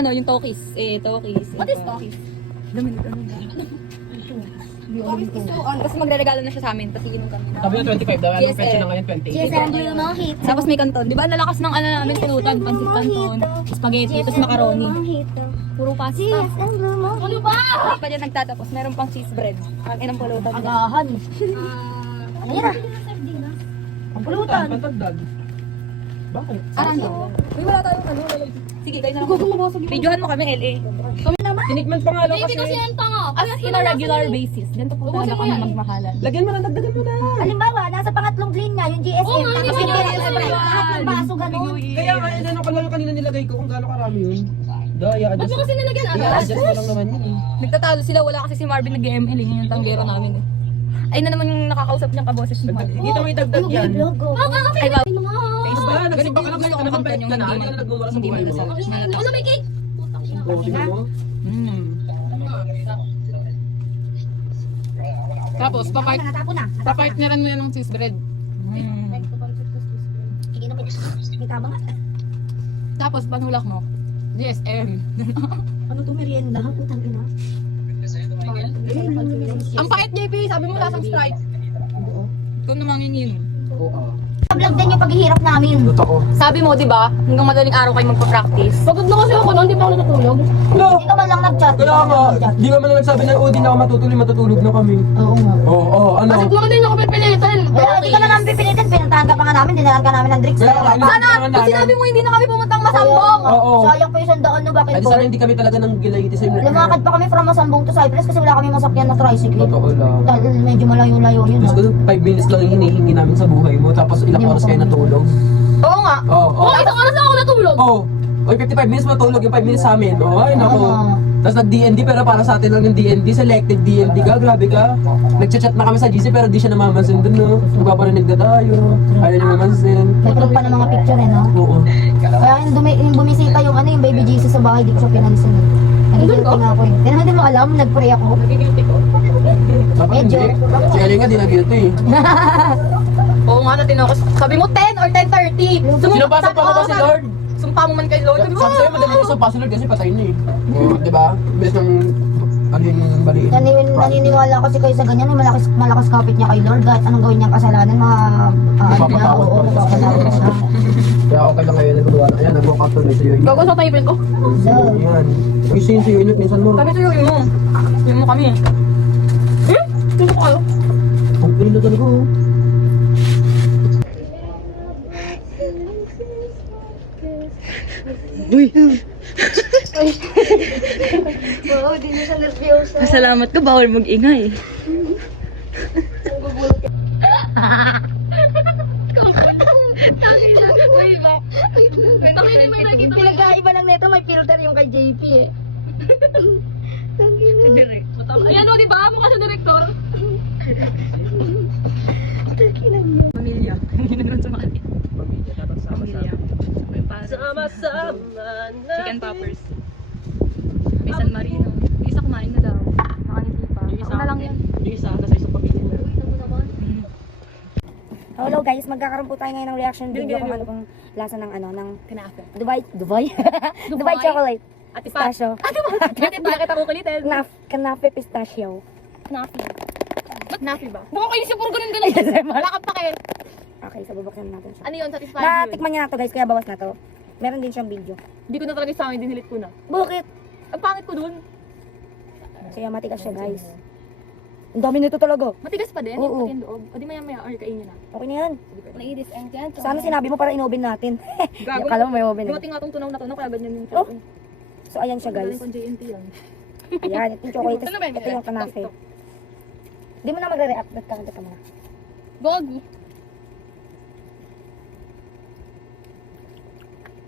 ano, yung Tokis. Tokis. What is Tokis? Dami na ano. Tokis is so on. Kasi magre-regalo na siya sa amin. Tapos iinom kami na. Sabi na 25 daw, anong GSM. presyo na ngayon? 20. GSM Blue Mojito. Tapos may kanton. Di ba nalakas ng ano namin pulutan? Pansit kanton, spaghetti, tapos macaroni. Mojito. Puro pasta. GSM Blue Mojito. Ano ba? Pa dyan nagtatapos. Meron pang cheese bread. Ang inang pulutan. Agahan. Ayan na. Ang pulutan. Pantagdag. Bakit? Arando. Uy, wala tayong ano. Sige, guys. Videohan mo kami, LA. Tinikman pa nga lang kasi. As in a regular basis. Ganito po talaga kami magmahalan. Lagyan mo na, dagdagan mo na. Halimbawa, nasa pangatlong linya yung GSM. Tapos hindi rin sa lahat ng baso ganun. Kaya nga, ano ko lang yung kanina nilagay ko kung gaano karami yun. Daya, adjust. Ba't mo kasi nilagyan ano? I-adjust ko lang naman yun eh. Nagtatalo sila. Wala kasi si Marvin nag-ML. Yung tanggero namin eh. Ay na naman yung nakakausap niyang kaboses ni Marvin. Dito may dagdag yan. Logo. Ay, wow. Ba, nagsimba ka lang kayo, nakabait ka na. Hindi ka na nagmumura sa buhay mo. Ano may cake? Oo, tingnan mo. Tapos, papartneran mo yan ng cheese bread. May tabang nga. Tapos, panulak mo. GSM. Ano to merienda? Putang ina. Ang pait, JP. Sabi mo lasang Sprite. Ikaw na mangingin. Oo. Vlog din yung paghihirap namin. Totoo. Sabi mo, di ba? Hanggang madaling araw kayo magpa-practice. Pagod na kasi ako, hindi pa ako natutulog. No! Hindi ka man lang nag-chat. Kaya nga, di ka man lang nagsabi na, di na ako matutulog na kami. Oo nga. Oo, ano? Bakit mo din ako pipilitin? Kaya hindi ka na namin pipilitin. Pinuntahan ka pa nga namin. Dinalan ka namin ng drinks. Kaya nga, Sana! Pag sinabi mo hindi na kami pumuntang Masambong! Oo. Sayang pa yung sandaan no, bakit Ay, po? sana hindi kami talaga nang gilayiti sa inyo. Lumakad pa kami from Masambong to Cyprus kasi wala kami masakyan na tricycle. Totoo lang. Dahil medyo malayo-layo yun. Diyos ko, 5 minutes lang yung hinihingi namin sa buhay mo, tapos ilang oras kayo natulog. Oo nga. Oo, oo. Isang oras na ako natulog. Oo. Oy, 55 minutes matulog, yung 5 minutes sa amin. Oh, ay, naku. Tapos nag-DND, pero para sa atin lang yung DND, selected DND ka, grabe ka. Nag-chat na kami sa GC, pero di siya namamansin dun, no? Magpaparinig na tayo. Ayaw niya mamansin. May proof pa ng mga picture eh, no? Oo. Kaya yung bumisita yung ano, yung baby Jesus sa bahay, di ko siya pinansin. Nag-guilty nga ako eh. Kaya hindi mo alam, nag-pray ako. Dapat Medyo. hindi. Si Ellie nga, di na-guilty eh. Oo nga, natin ako. Sabi mo 10 or 10:30. Sinabasa pa mo ba si Lord? Sumpa mo man kay Lord. Sabi mo, Sabi sa'yo, madali sa pa si Lord kasi patay na eh. Oo, di ba? Bilis ng ano yung baliin. Naniniwala kasi kayo sa ganyan, malakas kapit niya kay Lord. Kahit anong gawin niyang kasalanan, Mapapatawad pa. mapapatawad siya. Kaya okay lang kayo nagagawa na. Ayan, nag-walk out tuloy sa'yo. Gago sa table ko. So, Yan. Uy, sa'yo yun, minsan mo. kami sa'yo, yun mo. Yun mo kami. Gusto ko kayo. Ang pili na talaga oh. wow, di na siya nervyosa. Salamat ka, bawal mag-ingay. Pinag-aiba lang nito, may filter yung kay JP eh. Ayan o, di ba? Mukha sa direktor. Pamilya. Hindi na naman sumali. Pamilya. Sama-sama na. Chicken poppers. May San Marino. Yung isa kumain na daw. Nakangiti pa. Ako na lang yan. Yung isa, nasa isang pamilya na. Hello guys, magkakaroon po tayo ngayon ng reaction video kung ano pong lasa ng ano, ng Kinafe. Dubai Dubai chocolate. Ate Pistachio. Ate bakit ako kulitin? Kanafe pistachio. Nafi. Ba't nafi ba? Baka kayo siya puro ganun-ganun. Wala kang pake. Okay, so bubuksan natin siya. Ano yun? Satisfied yun? Natikman niya na to guys, kaya bawas na to. Meron din siyang video. Hindi ko na talaga sa akin, dinilit ko na. Bakit? Ang pangit ko dun. Kaya matigas siya guys. Ang dami nito talaga. Matigas pa din. Oo. Pati yung loob. O di maya-maya or kainin na. Okay na yan. Naiinis ang dyan. Sana sinabi mo para inobin natin. Gago. Kala mo may oven eh. Dumating nga itong tunaw na tunaw, kaya ganyan yung Oh, so ayan siya guys. Galing pang JNT yan. Ayan, ito yung chocolate. Ano ba yun? Ito yung kanafe. Di mo na magre-react. Nagkakanta ka muna. Gogi.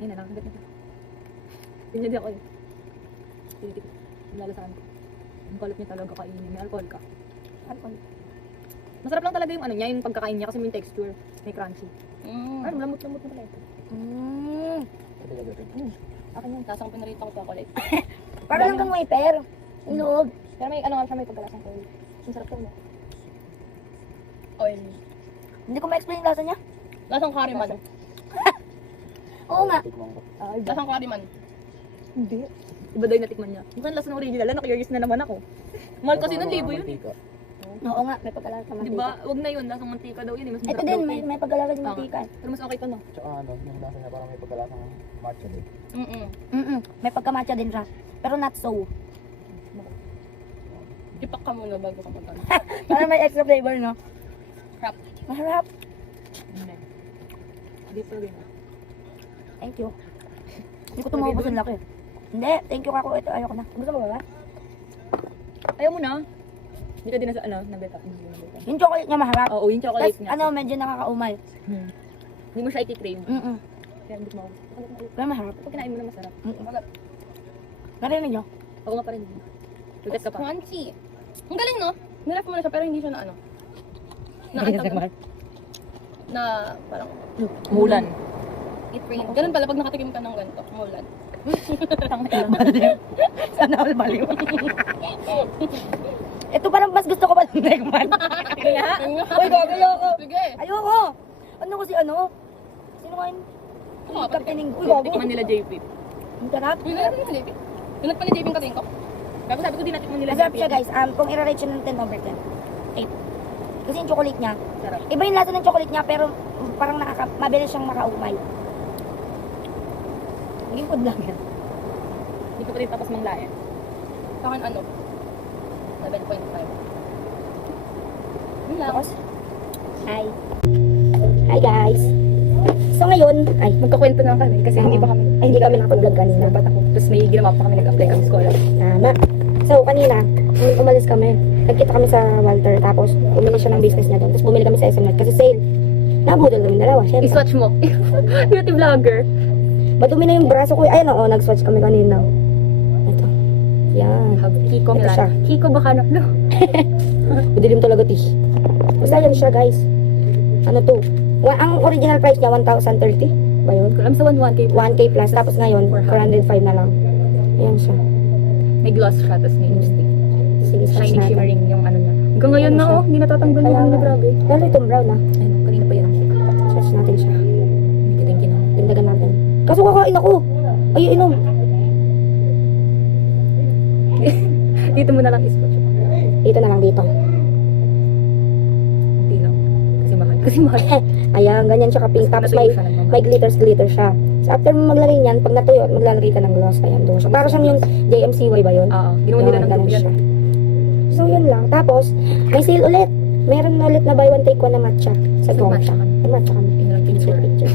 Yan na lang. Ganyan din ako eh. Tinitik. Lalasahan ko. Ang kulit niya talaga kainin. May alcohol ka. Alcohol. Masarap lang talaga yung ano niya, yung pagkakain niya kasi may texture. May crunchy. Mm. Ano, lamot-lamot na pala ito. Akin yun, tapos ako pinarito ko chocolate. Para lang kang may per. Inog. Pero may ano nga siya, may pagkalasang oil. Ang sarap to mo. Oil. Hindi ko ma-explain yung lasa niya. Lasang curry man. Oo nga. Lasang curry man. Hindi. Iba daw yung natikman niya. Mukhang lasa ng original. Na-curious na naman ako. Mahal kasi ng libo yun. Oo nga, may pagkalala sa mantika. Diba? Huwag na yun. Lasang mantika daw yun. Mas Ito din, may pagkalala sa mantika. Pero mas okay to, no? Tsaka ano, yung lasa niya parang may pagkalasang matcha din. May pagkamatcha din siya. Pero not so. Ipak ka muna bago ka magkano. Para may extra flavor, no? Crap. Maharap. Hindi pa rin. Thank you. Hindi ko ito maubos ang laki. Hindi, thank you kako. Ito, ayoko na. Gusto mo ba? Ayaw mo na. Hindi ka din na nabeta. Yung chocolate niya maharap. Oo, yung chocolate Tapos, niya. medyo nakakaumay. Hindi mo siya iti-crave. Kaya hindi mo. Pero maharap. Pag kinain mo na masarap. Narinig niyo? Oo nga pa rin. Tugat ka pa. Crunchy. Ang galing, no? Nilap mo na siya pero hindi siya na ano. Na parang Mulan. it rain. Ganun pala pag nakatikim ka ng ganito. Mulan. Sana all baliw. Ito parang mas gusto ko pa ng Negman. Kaya? Uy, gagalo ako. Sige. Ayoko. Ano kasi ano? Sino nga yun? Captaining. Uy, gago. Tikman nila JP. Ang sarap. Uy, nilap mo JP. Nilap pa ni JP yung kating ko. Pero sabi ko din natin nila Masarap siya guys. Kung i-rate siya ng 10 over 10. 8. Kasi yung chocolate niya. Sarap. Iba yung lasa ng chocolate niya pero parang mabilis siyang makaumay. Naging food lang yan. Hindi ko pa rin tapos manglayan. Sa akin ano? 7.5. Yun lang. Tapos, hi. Hi guys. So ngayon, ay, Magkakwento na kami kasi hindi pa kami. hindi kami nakapag-vlog kanina. Dapat ako. Tapos may ginawa pa kami nag-apply kami scholar. Tama. So kanina, nung umalis kami, nagkita kami sa Walter, tapos bumili siya ng business niya doon. Tapos bumili kami sa SM Net kasi sale. Nabudol kami dalawa, syempre. I-swatch mo. Beauty vlogger. Madumi na yung braso ko. Ayun, oo, nag-swatch kami kanina. Ito. Yan. Kiko Ito siya. Milan. Kiko baka no? Madilim talaga, tish. Basta yan siya, guys. Ano to? Ang original price niya, 1,030 ba yun? Alam sa 1K. 1K plus, tapos ngayon, 405 na lang. Ayan siya. May gloss siya, tapos may lipstick. Sige, swatch Shiny natin. shimmering yung ano niya. Hanggang ngayon na oh, hindi natatanggal yung ano, grabe. Lalo itong brown, ha? Ayun, kanina pa yun. Swatch natin siya. Thank you na. Dindagan natin. Kaso kakain ako. Ay, inom. Dito mo na lang i-swatch. Dito na lang, dito. Hindi lang. Kasi mahal. Kasi mahal. Ayan, ganyan siya ka-pink. Tapos may glitter siya. So after mo maglagay niyan, pag natuyo, maglalagay ka ng gloss. Ayan, doon siya. Para siyang yung JMCY ba yun? Oo. Ginawa nila ng Ganun dupe yan. siya. So yun lang. Tapos, may sale ulit. Meron na ulit na buy one take one na matcha. Sa So, Gongcha. matcha kami. Ay, matcha kami. Yun lang picture. Picture.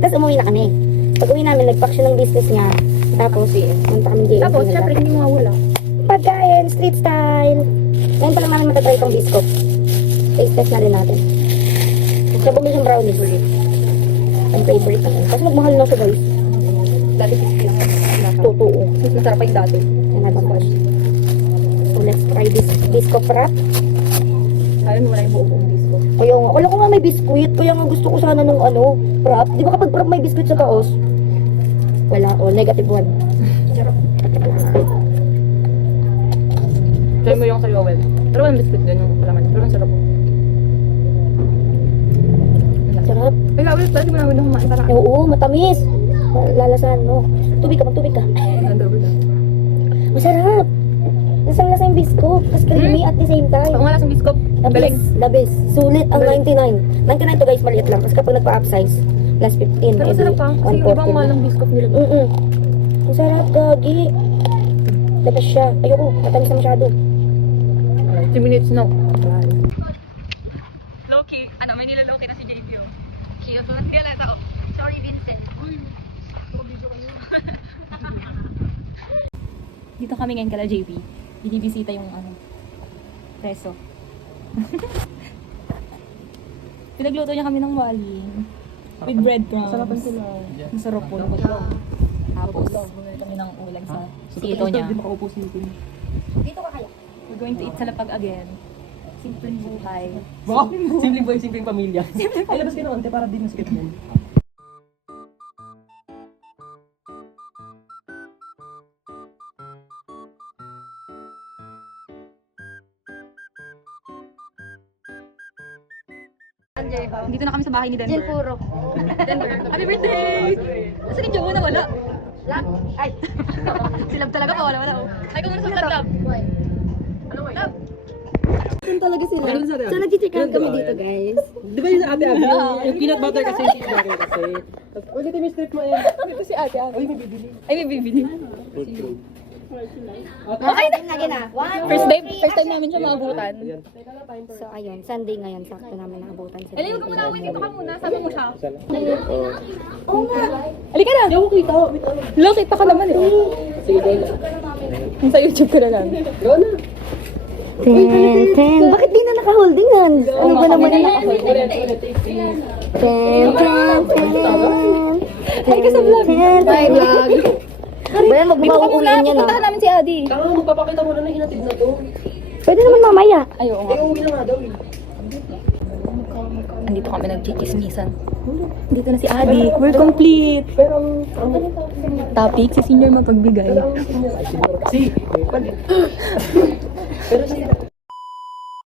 Tapos umuwi na kami. Pag uwi namin, nag-pack siya ng business niya. Tapos, punta kami JMCY. Tapos, syempre, hindi mo mawala. Pagkain, street style. Ngayon pa lang namin matatry itong biscuit. Taste test na rin natin. Siya bumili siyang brownies. Ang favorite namin. Kasi magmahal na siya guys. Dati 50 lang. Totoo. Mas masarap pa yung dati. Yan na tapos. So let's try this biscuit wrap. Sabi mo wala yung buong disco. Kaya nga, wala ko nga may biskuit. Kaya nga gusto ko sana nung ano, wrap. Di ba kapag wrap may biskuit sa taos? Wala. O, negative 1. Sarap. Try mo yung sa Yowel. Pero walang biscuit din yung palaman. Pero ang sarap. Sarap. Ay, Yowel, pwede mo na kumain para Oo, matamis. Lalasahan mo. Tubig ka, magtubig ka. ang double lang. Masarap. Lasang-lasa yung biscuit. Tapos creamy at the same time. Pag wala sa biscuit, The best, the best. Sulit ang 99. 99 to guys, maliit lang. Tapos kapag nagpa-upsize, plus 15. Pero masarap pa. Kasi yung ibang mahal ng biscuit nila. Ang sarap, gagi. The best siya. Ayoko, matamis na masyado. 2 minutes na. Loki, ano, may nilaloki na si JP oh. Cute. Hindi ala tao. Sorry, Vincent. Dito kami ngayon kala JP. Binibisita yung ano, preso. Pinagluto niya kami ng waling. With breadcrumbs. Masarapan sila. Masarap po. Tapos, bumili kami ng ulam sa tito niya. Dito ka kaya? We're going to eat sa lapag again. Simpleng buhay. Wow! Simpleng boy, simpleng pamilya. Ay, labas ka na onte para din maskip mo. Dito na kami sa bahay ni Denver. Puro. Denver. Happy birthday! Nasaan yung Jowo na wala? Silab talaga pa, wala. Ay, kung ano sa vlog, love. Yun talaga sila. So, nag-check out kami dito, guys. Di ba yung ate Abby? Yung peanut butter kasi, yung cheese butter kasi. Ulitin mo yung strip mo eh. Ito si ate. Uy, may bibili. Ay, may bibili. Okay na gina. First time namin siya maabutan. So, ayun. Sunday ngayon. Sakto namin nakabutan sila. Alay, huwag ka muna, wait, dito ka muna. Sama mo siya. Oo nga. Halika na. Hindi ako kita. Hello, kita ka naman eh. Sige, go na. Sa YouTube ka na lang. Go na. Ten. Bakit di na naka-holding hands? Ano ba naman na naka-holding? Ulit, take three. Ten. Ay, ka sa vlog. Bye, vlog. Bayan, wag mo Dito ka muna. mauuliin yan Pupuntahan ah. namin si Adi. Tanga, magpapakita mo na ng hinatid na to. Pwede naman mamaya. Ayaw nga. Eh, uwi na nga daw eh. Andito kami nagchichismisan. Dito na si Adi. We're complete. Pero Topic, si senior mapagbigay. Si, pero si